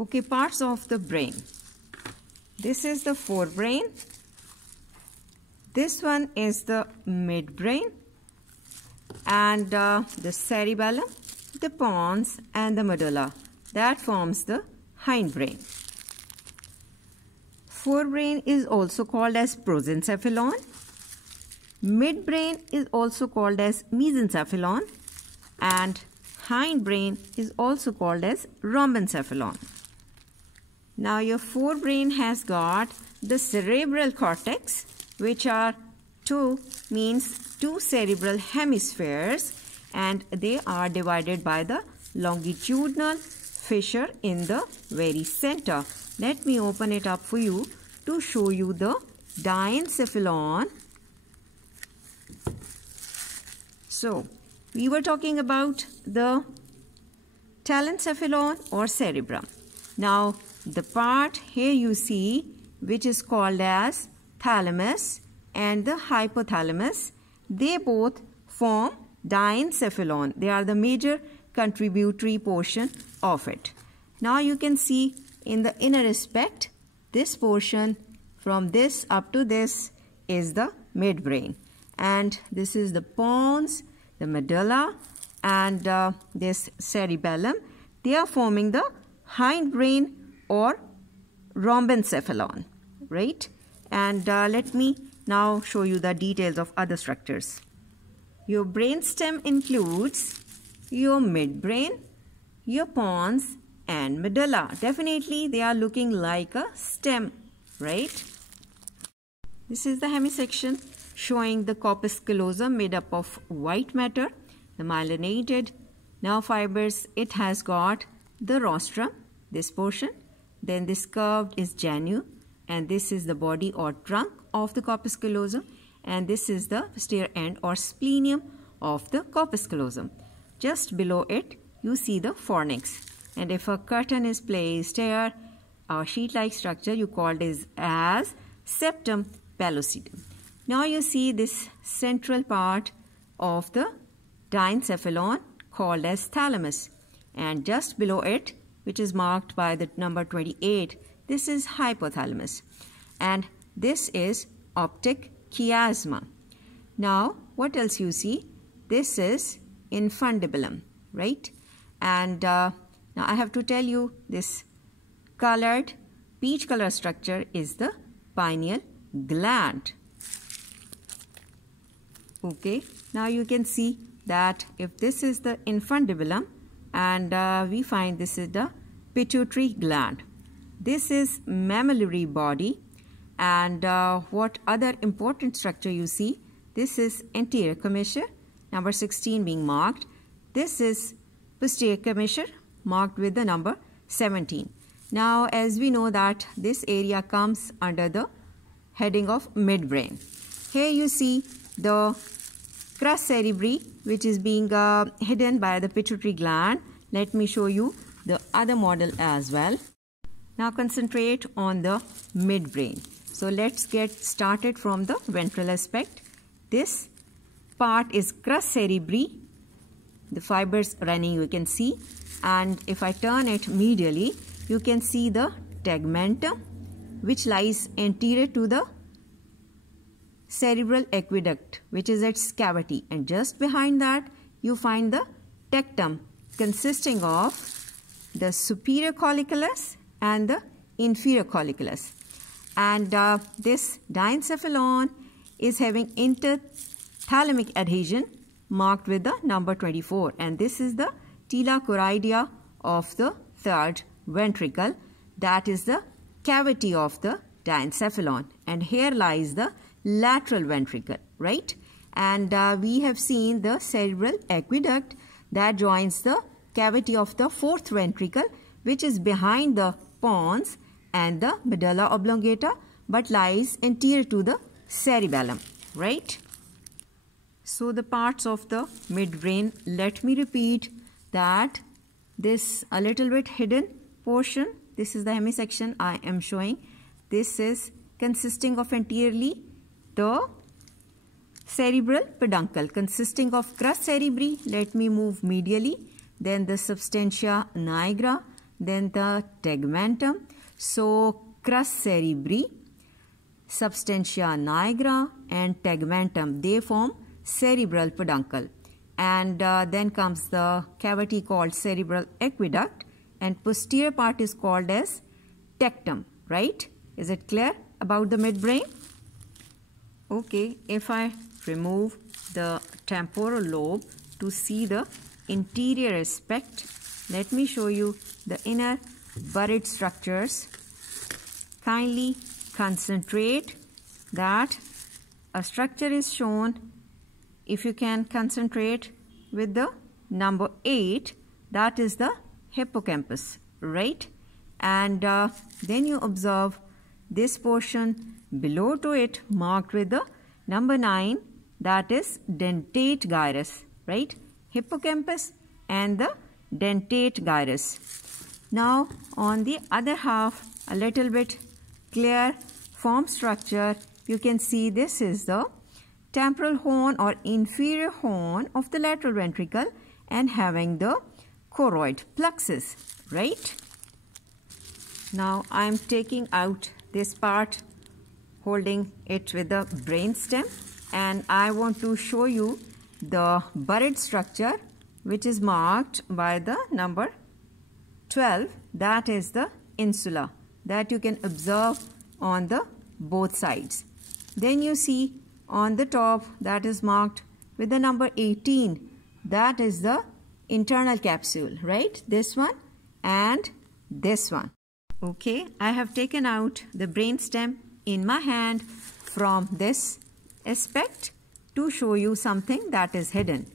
Okay, parts of the brain. This is the forebrain. This one is the midbrain, and the cerebellum, the pons, and the medulla. That forms the hindbrain. Forebrain is also called as prosencephalon. Midbrain is also called as mesencephalon, and hindbrain is also called as rhombencephalon. Now your forebrain has got the cerebral cortex, which are two cerebral hemispheres, and they are divided by the longitudinal fissure in the very center. Let me open it up for you to show you the diencephalon. So we were talking about the telencephalon or cerebrum. Now the part here you see, which is called as thalamus and the hypothalamus, they both form diencephalon. They are the major contributory portion of it. Now you can see in the inner aspect, this portion from this up to this is the midbrain, and this is the pons, the medulla, and this cerebellum. They are forming the hindbrain or rhombencephalon, right? And let me now show you the details of other structures. Your brainstem includes your midbrain, your pons, and medulla. Definitely they are looking like a stem, right? This is the hemisection showing the corpus callosum made up of white matter, the myelinated nerve fibers. It has got the rostrum, this portion. Then this curved is genu, and this is the body or trunk of the corpus callosum, and this is the posterior end or splenium of the corpus callosum. Just below it you see the fornix, and if a curtain is placed here, our sheet-like structure, you call this as septum pellucidum. Now you see this central part of the diencephalon called as thalamus, and just below it, which is marked by the number 28, this is hypothalamus, and this is optic chiasma. Now what else you see? This is infundibulum, right? And now I have to tell you, this colored peach color structure is the pineal gland. Okay, now you can see that if this is the infundibulum, and we find this is the pituitary gland. This is mammillary body, and what other important structure you see? This is anterior commissure, number 16 being marked. This is posterior commissure, marked with the number 17. Now as we know that this area comes under the heading of midbrain. Here you see the crus cerebri, which is being hidden by the pituitary gland. Let me show you the other model as well. Now concentrate on the midbrain. So let's get started from the ventral aspect. This part is crus cerebri, the fibers running you can see, and if I turn it medially, you can see the tegmentum, which lies anterior to the cerebral aqueduct, which is its cavity, and just behind that you find the tectum, consisting of the superior colliculus and the inferior colliculus. And this diencephalon is having interthalamic adhesion marked with the number 24, and this is the tila choroidea of the third ventricle. That is the cavity of the diencephalon, and here lies the lateral ventricle, right? And we have seen the cerebral aqueduct that joins the cavity of the fourth ventricle, which is behind the pons and the medulla oblongata, but lies anterior to the cerebellum, right? So the parts of the midbrain, let me repeat that this a little bit hidden portion, this is the hemisection I am showing. This is consisting of anteriorly the cerebral peduncle consisting of crus cerebri. Let me move medially. Then the substantia nigra, then the tegmentum. So crus cerebri, substantia nigra and tegmentum, they form cerebral peduncle. And then comes the cavity called cerebral aqueduct, and posterior part is called as tectum, right? Is it clear about the midbrain? Okay, if I remove the temporal lobe to see the interior aspect, let me show you the inner buried structures. Kindly concentrate that a structure is shown. If you can concentrate with the number 8, that is the hippocampus, right? And then you observe this portion below to it marked with the number 9, that is dentate gyrus, right? Hippocampus and the dentate gyrus. Now on the other half, a little bit clear form structure, you can see this is the temporal horn or inferior horn of the lateral ventricle and having the choroid plexus, right? Now I am taking out this part, holding it with the brainstem, and I want to show you the buried structure which is marked by the number 12, that is the insula, that you can observe on the both sides. Then you see on the top that is marked with the number 18, that is the internal capsule, right? This one and this one. Okay, I have taken out the brainstem in my hand from this aspect to show you something that is hidden.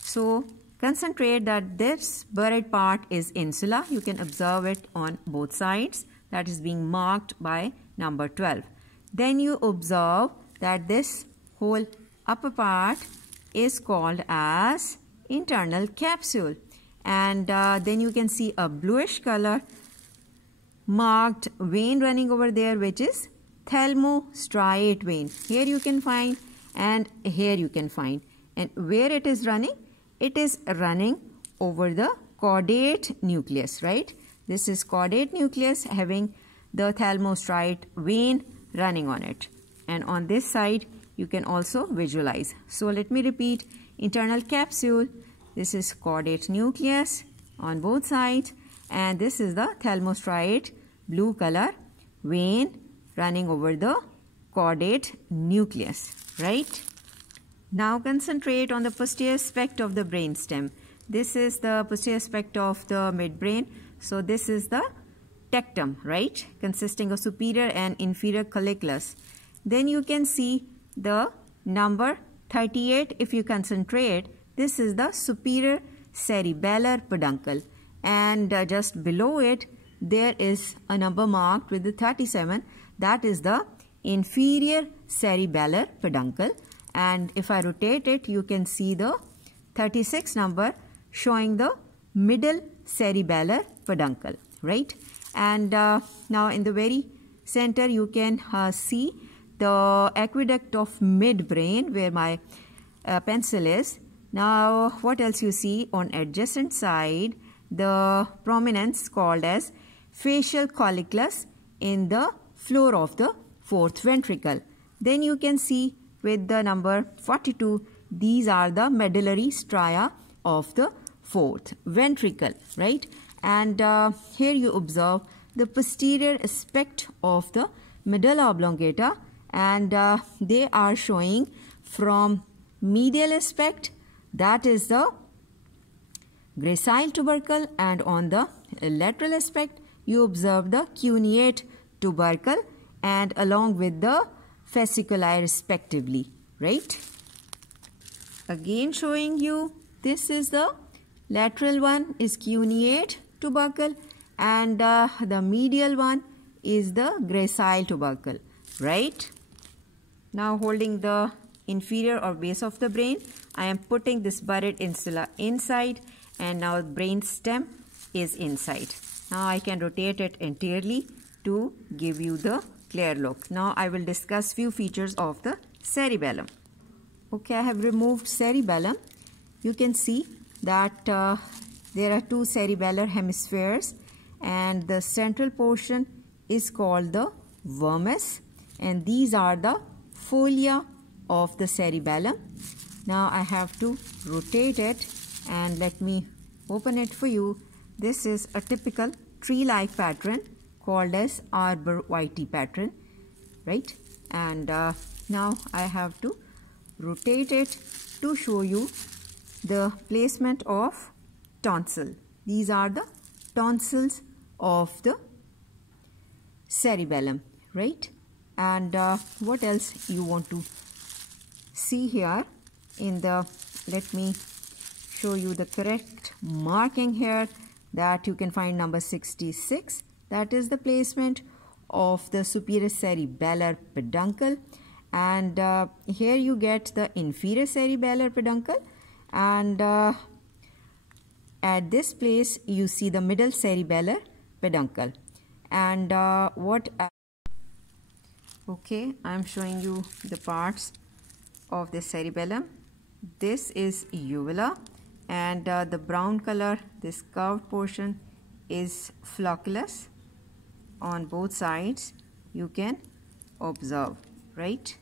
So concentrate that this buried part is insula. You can observe it on both sides, that is being marked by number 12. Then you observe that this whole upper part is called as internal capsule, and then you can see a bluish color marked vein running over there, which is thalmostriate vein. Here you can find and here you can find. And where it is running? It is running over the caudate nucleus, right? This is caudate nucleus having the thalmostriate vein running on it. And on this side you can also visualize. So let me repeat: internal capsule, this is caudate nucleus on both sides, and this is the thalmostriate blue color vein running over the caudate nucleus, right? Now concentrate on the posterior aspect of the brainstem. This is the posterior aspect of the midbrain. So this is the tectum, right? Consisting of superior and inferior colliculus. Then you can see the number 38. If you concentrate, this is the superior cerebellar peduncle, and just below it there is a number marked with the 37, that is the inferior cerebellar peduncle. And if I rotate it, you can see the 36 number showing the middle cerebellar peduncle, right? And now in the very center you can see the aqueduct of midbrain where my pencil is. Now what else you see? On adjacent side, the prominence called as facial colliculus in the floor of the fourth ventricle. Then you can see with the number 42, these are the medullary stria of the fourth ventricle, right? And here you observe the posterior aspect of the medulla oblongata, and they are showing from medial aspect, that is the gracile tubercle, and on the lateral aspect you observe the cuneate tubercle and along with the fasciculi respectively, right? Again showing you, this is the lateral one is cuneate tubercle, and the medial one is the gracile tubercle, right? Now holding the inferior or base of the brain, I am putting this buried insula inside, and now brain stem is inside. Now I can rotate it entirely to give you the clear look. Now I will discuss few features of the cerebellum. Okay, I have removed cerebellum. You can see that there are two cerebellar hemispheres, and the central portion is called the vermis, and these are the folia of the cerebellum. Now I have to rotate it, and let me open it for you. This is a typical tree-like pattern called as arbor-vitae pattern, right? And now I have to rotate it to show you the placement of tonsil. These are the tonsils of the cerebellum, right? And what else you want to see here in the, let me show you the correct marking here, that you can find number 66. That is the placement of the superior cerebellar peduncle, and here you get the inferior cerebellar peduncle, and at this place you see the middle cerebellar peduncle. And okay, I'm showing you the parts of the cerebellum. This is uvula, and the brown color, this curved portion, is flocculus on both sides, you can observe, right?